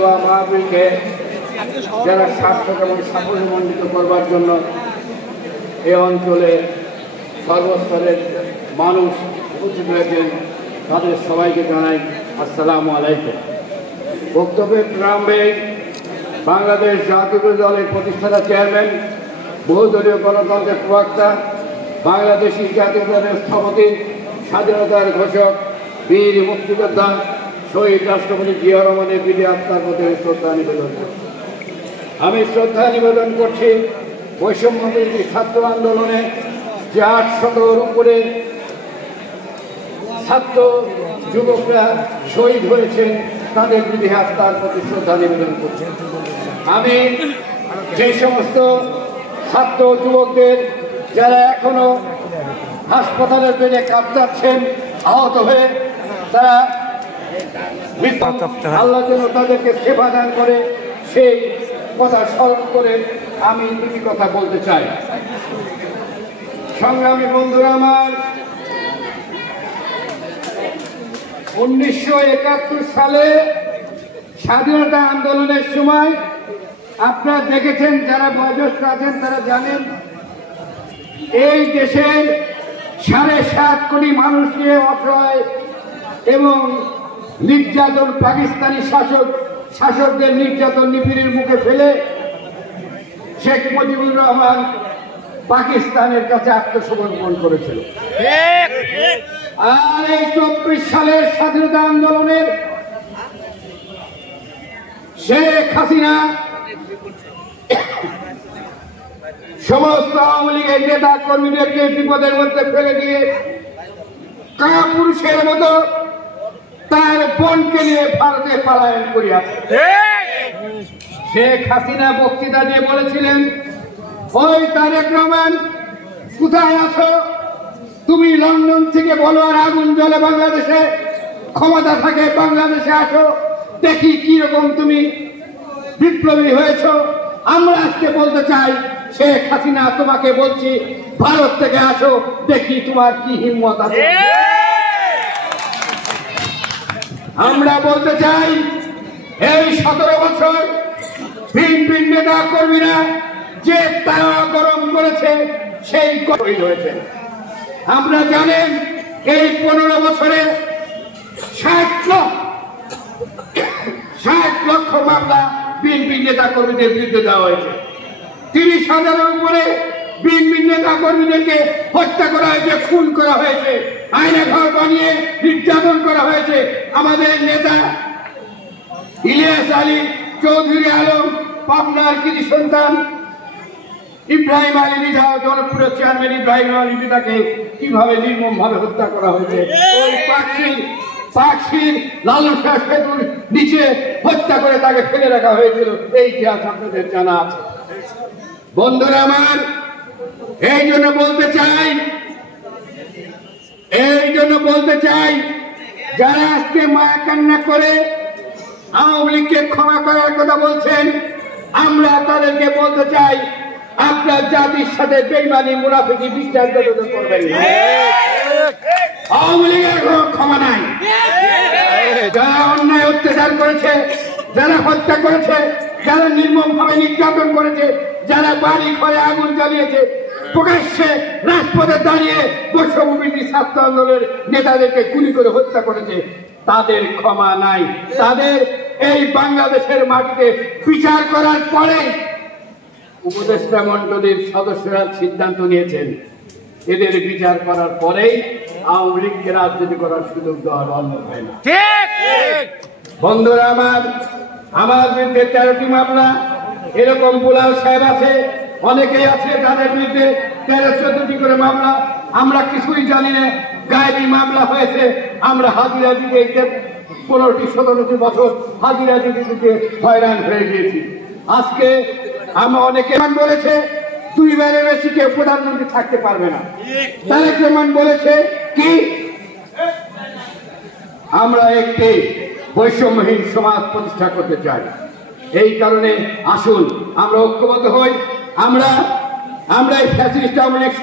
দোয়া মাহফিলকে যারা সার্থক এবং সাফল্যমণ্ডিত করবার জন্য এই অঞ্চলে সর্বস্তরের মানুষ উপস্থিত হয়েছেন, তাদের সবাইকে জানাই আসসালামু আলাইকুম। বক্তব্যের প্রারম্ভে বাংলাদেশ জাতীয় দলের প্রতিষ্ঠাতা চেয়ারম্যান, বহুদলীয় গণতন্ত্রের প্রবক্তা, বাংলাদেশি জাতীয় দলের স্থপতি, স্বাধীনতার ঘোষক, বীর মুক্তিযোদ্ধা শহীদ রাষ্ট্রপতি জিয়া রহমানের প্রতি আত্মার প্রতি শ্রদ্ধা নিবেদন করছি। আমি শ্রদ্ধা নিবেদন করছি বৈষম্যবিরোধী ছাত্র আন্দোলনে যে 800-র উপরে ছাত্র যুবকরা শহীদ হয়েছেন, তাদের প্রতি আত্মার প্রতি শ্রদ্ধা নিবেদন করছি। আমি যে সমস্ত ছাত্র যুবকদের যারা এখনো হাসপাতালের বেডে কাঁপতাচ্ছেন, আহত হয়ে, তারা আল্লাহ যেন তাদেরকে সেবা দান করে, সেই কথা স্মরণ করে আমি দুটি কথা বলতে চাই। সংগ্রামী বন্ধুরা আমার, 1971 সালে স্বাধীনতা আন্দোলনের সময় আপনারা দেখেছেন, যারা বয়োজ্যেষ্ঠ আছেন তারা জানেন, এই দেশের 7.5 কোটি মানুষকে অসহায় এবং নির্যাতন, পাকিস্তানি শাসকদের নির্যাতন নিপীড়ের মুখে ফেলে শেখ মুজিবুর রহমান পাকিস্তানের কাছে আত্মসমর্পণ করেছিল। আর এই 24 সালের স্বাধীনতা আন্দোলনের শেখ হাসিনা সমস্ত আওয়ামী লীগের নেতা কর্মীদেরকে বিপদের মধ্যে ফেলে দিয়ে কাপুরুষের মতো তার বোনকে নিয়ে ভারতে পলায়ন করিয়াছে। শেখ হাসিনা বক্তৃতা দিয়ে বলেছিলেন, ওই তারেক রহমান কোথায় আছো, তুমি লন্ডন থেকে বলো আর আগুন জ্বলে বাংলাদেশে, ক্ষমতা থাকে বাংলাদেশে আসো, দেখি কিরকম তুমি বিপ্লবী হয়েছ। আমরা আজকে বলতে চাই, শেখ হাসিনা তোমাকে বলছি, ভারত থেকে আসো, দেখি তোমার কি হিম্মত আছে। আমরা বলতে চাই, এই 17 বছর ভিন ভিন নেতা কর্মীরা যে তারা গরম করেছে, সেই শহীদ হয়েছে। আমরা জানেন, এই 15 বছরে 60 লক্ষ মামলা বিএনপি নেতা কর্মীদের বিরুদ্ধে দেওয়া হয়েছে। 30,000-এর উপরে বিএনপি নেতা কর্মীদেরকে হত্যা করা হয়েছে, খুন করা হয়েছে, আয়না ঘর বানিয়ে নির্যাতন করা হয়েছে। আমাদের নেতা ইলিয়াস আলী চৌধুরী আলম, পাবনার কৃতি সন্তান ইব্রাহিম আলী মৃধা, জনপ্রিয় চেয়ারম্যান ইব্রাহিম আলী মৃধাকে কিভাবে নির্মম ভাবে হত্যা করা হয়েছে, ওই পাকশির লালন শাহ সেতুর নিচে হত্যা করে তাকে ফেলে রাখা হয়েছিল, এই ইতিহাস আপনাদের জানা আছে। বন্ধুরা আমার, এই জন্য বলতে চাই, যারা আজকে মায়া কান্না করে আওয়ামী লীগকে ক্ষমা করার কথা বলছেন, আমরা তাদেরকে বলতে চাই, আপনার জাতির সাথে বেইমানি, মুনাফিকি, বিশ্বাসঘাতকতা করবেন না। আওয়ামী লীগের কোনো ক্ষমা নাই। যারা অন্যায় অত্যাচার করেছে, যারা হত্যা করেছে, যারা নির্মমভাবে নির্যাতন করেছে, যারা বাড়ি ঘরে আগুন জ্বালিয়েছে, প্রকাশ্যে রাজপথে দাঁড়িয়ে বৈষম্যবিরোধী ছাত্র আন্দোলনের নেতাদেরকে গুলি করে হত্যা করেছে, তাদের ক্ষমা নাই। তাদের এই বাংলাদেশের মাটিতে বিচার করার পরে উপদেষ্টা মণ্ডলীর সদস্যরা সিদ্ধান্ত নিয়েছেন, এদের বিচার করার পরেই আওয়ামী লীগকে রাজনীতি করার সুযোগ দেওয়ার অন্য হয় না। বন্ধুরা আমার বিরুদ্ধে 13টি মামলা, এরকম বুলাল সাহেব আছে, অনেকেই আছে, তাদের বিরুদ্ধে 13-14টি করে মামলা। আমরা কিছুই জানি না, গায়েবী মামলা হয়েছে। আমরা হাজিরা দিতে 15-17 বছর হাজিরা দিতে হয়রান হয়ে গিয়েছি। আজকে আমরা অনেকে বলেছে 2 বারের বেশি কেউ প্রধানমন্ত্রী থাকতে পারবে না। তারেক রহমান বলেছে কি, আমরা একটি বৈষম্যহীন সমাজ প্রতিষ্ঠা করতে চাই। এই কারণে আসুন আমরা ঐক্যবদ্ধ হই। আমরা এই ফ্যাসিস্ট আওয়ামী লীগ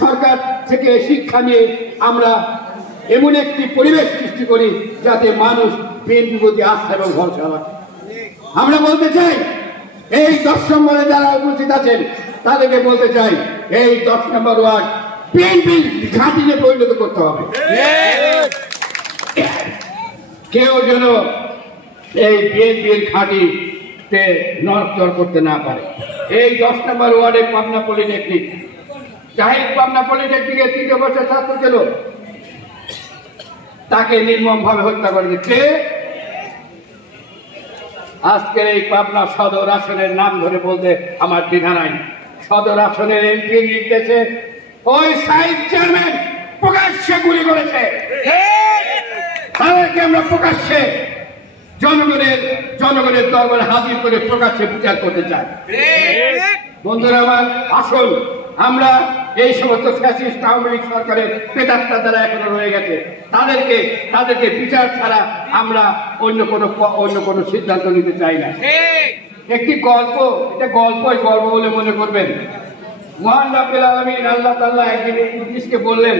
সরকার থেকে শিক্ষা নিয়ে আমরা এমন একটি পরিবেশ সৃষ্টি করি যাতে মানুষ বিএনপি প্রতি আস্থা এবং ভরসা রাখে। আমরা বলতে চাই এই 10 নম্বরে যারা উপস্থিত আছেন তাদেরকে বলতে চাই এই 10 নম্বর ওয়ার্ড বিএনপি ঘাঁটিতে পরিণত করতে হবে। কেউ যেন এই বিএনপির ঘাঁটিতে নড়চড় করতে না পারে। এই 10 নম্বর ওয়ার্ডে পাবনা পলিটেকনিক, জাহিদ পাবনা পলিটেকনিকের 3 বছর ছাত্র ছিল, তাকে নির্মম ভাবে হত্যা করে দিচ্ছে। আজকের এই পাবনা সদর আসনের নাম ধরে বলতে আমার দ্বিধা নাই। সদর আসনের এমপির নির্দেশে ওই সাইড চেয়ারম্যান প্রকাশ্যে গুলি করেছে। তাদেরকে আমরা প্রকাশ্যে জনগণের দরবারে হাজির করে প্রকাশ্যে বিচার করতে চাই। বন্ধুরা আমার, আসল আমরা এই সমস্ত ফ্যাসিস্ট আওয়ামী লীগ সরকারের প্রেতাত্মা দ্বারা এখনো রয়ে গেছে, তাদেরকে বিচার ছাড়া আমরা অন্য কোনো সিদ্ধান্ত নিতে চাই না। একটি গল্প, এটা গল্পই গল্প বলে মনে করবেন। মহান রাব্বুল আলামিন আল্লাহ তাআলা একদিন ইবলিসকে বললেন,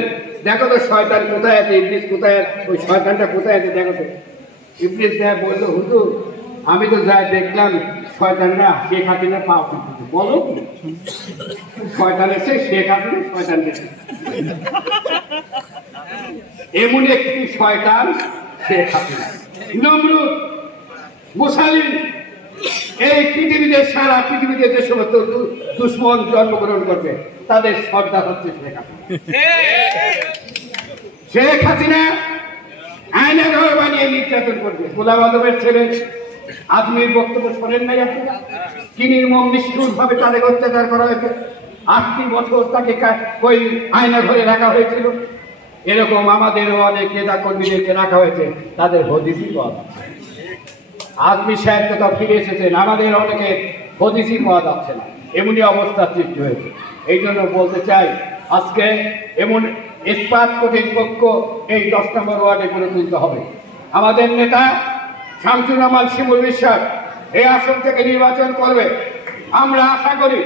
দেখো তো শয়তান কোথায় আছে, ইবলিস কোথায়, ওই শয়তানটা কোথায় আছে দেখো তো। ইবলিস বললো, হুজুর আমি তো যাই দেখলাম শয়তানরা শেখ হাসিনা পাও করতেছে। বলো শয়তান এসে শেখ হাসিনা শয়তান গেছে, এমন একটি শয়তান শেখ হাসিনা। নমরুদ, মুসালিম, এই পৃথিবীতে সারা পৃথিবীতে যে সমস্ত দুশ্মন জন্মগ্রহণ করবে তাদের সর্দার হচ্ছে শেখ হাসিনা। শেখ হাসিনা আয়না ঘর বানিয়ে নির্যাতন করবে। গোলাম আজমের ছেলে আজমির বক্তব্য শোনেন নাই আপনারা? কি নির্মম নিষ্ঠুর ভাবে তাদের অত্যাচার করা হয়েছে। 8 বছর তাকে ওই আয়না ঘরে রাখা হয়েছিল। এরকম আমাদেরও অনেক নেতা কর্মীদেরকে রাখা হয়েছে, তাদের হদিসই পাওয়া যাচ্ছে। আজমি সাহেব তো ফিরে এসেছেন, আমাদের অনেকে হদিসই পাওয়া যাচ্ছে না। এমনই অবস্থার সৃষ্টি হয়েছে। এই জন্য বলতে চাই, আজকে এমন ইস্পাত কর্তৃপক্ষ এই 10 নম্বর ওয়ার্ডে করে তুলতে হবে। আমাদের নেতা শামসুল আমান শিমুল বিশ্বাস এই আসন থেকে নির্বাচন করবে। আমরা আশা করি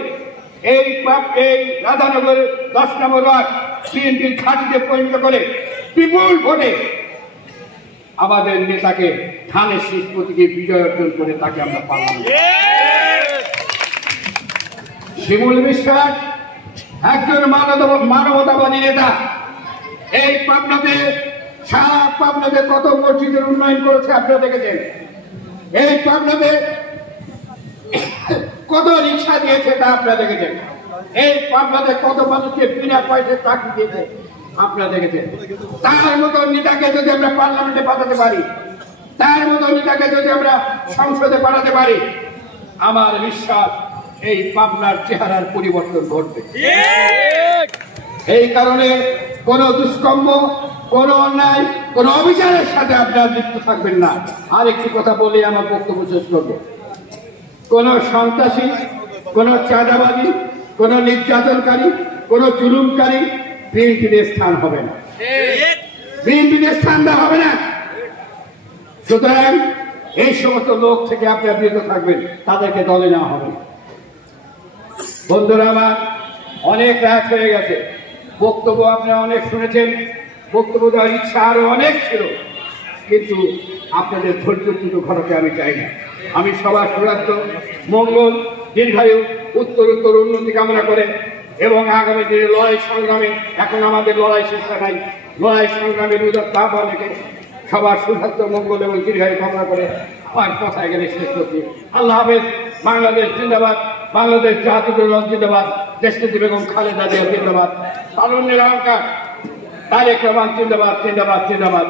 এই রাধানগর 10 নম্বর ওয়ার্ড বিএনপির ঘাঁটিতে পরিণত করে বিপুল ভোটে আমাদের নেতাকে ধানের শীষ প্রতীকে বিজয় অর্জন করে তাকে আমরা পাবো। শিমুল বিশ্বাস একজন মানবতাবাদী নেতা। এই পাবনাতে কত মসজিদের উন্নয়ন করেছে আপনারা দেখেছেন। এই পাবনাতে কত রিক্সা দিয়েছে তা আপনারা দেখেছেন। এই পাবনাতে কত মানুষকে বিনা পয়সায় চাকরি দিয়েছে আপনারা দেখেছেন। তার মতো নেতাকে যদি আমরা পার্লামেন্টে পাঠাতে পারি, তার মতো নেতাকে যদি আমরা সংসদে পাঠাতে পারি, আমার বিশ্বাস এই পাবনার চেহারার পরিবর্তন ঘটবে। এই কারণে কোন দুষ্কর্ম, কোন অন্যায়, কোন অবিচারের সাথে আপনারা লিপ্ত থাকবেন না। আর একটি কথা বলে আমার বক্তব্য শেষ করব। কোন সন্ত্রাসী, কোন চাঁদাবাদী, কোন নির্যাতনকারী, কোন জুলুমকারী বিএনপিতে স্থান হবে না, বিএনপিতে স্থান দেওয়া হবে না। সুতরাং এই সমস্ত লোক থেকে আপনারা বিরত থাকবেন, তাদেরকে দলে নেওয়া হবে না। বন্ধুরা আমার, অনেক রাত হয়ে গেছে, বক্তব্য আপনারা অনেক শুনেছেন, বক্তব্য দেওয়ার ইচ্ছা আরো অনেক ছিল, কিন্তু আপনাদের ধৈর্যচ্যুত ঘটাতে আমি চাই না। আমি সবার সুরাজ্য, মঙ্গল, দীর্ঘায়ু, উত্তরোত্তর উন্নতি কামনা করে এবং আগামী দিনে লড়াই সংগ্রামে, এখন আমাদের লড়াই শেষ নাই, লড়াই সংগ্রামের উদাত্ত আহ্বান রেখে সবার সুস্বাস্থ্য, মঙ্গল এবং দীর্ঘায়ু কামনা করে আমার কথায় গেলে শেষ করছি। আল্লাহ হাফেজ। বাংলাদেশ জিন্দাবাদ, বাংলাদেশ জাতীয় দল জিন্দাবাদ, দেশনেত্রী বেগম খালেদা জিয়া জিন্দাবাদ, তারুণ্যের অহংকার তারেক রহমান জিন্দাবাদ, জিন্দাবাদ, জিন্দাবাদ।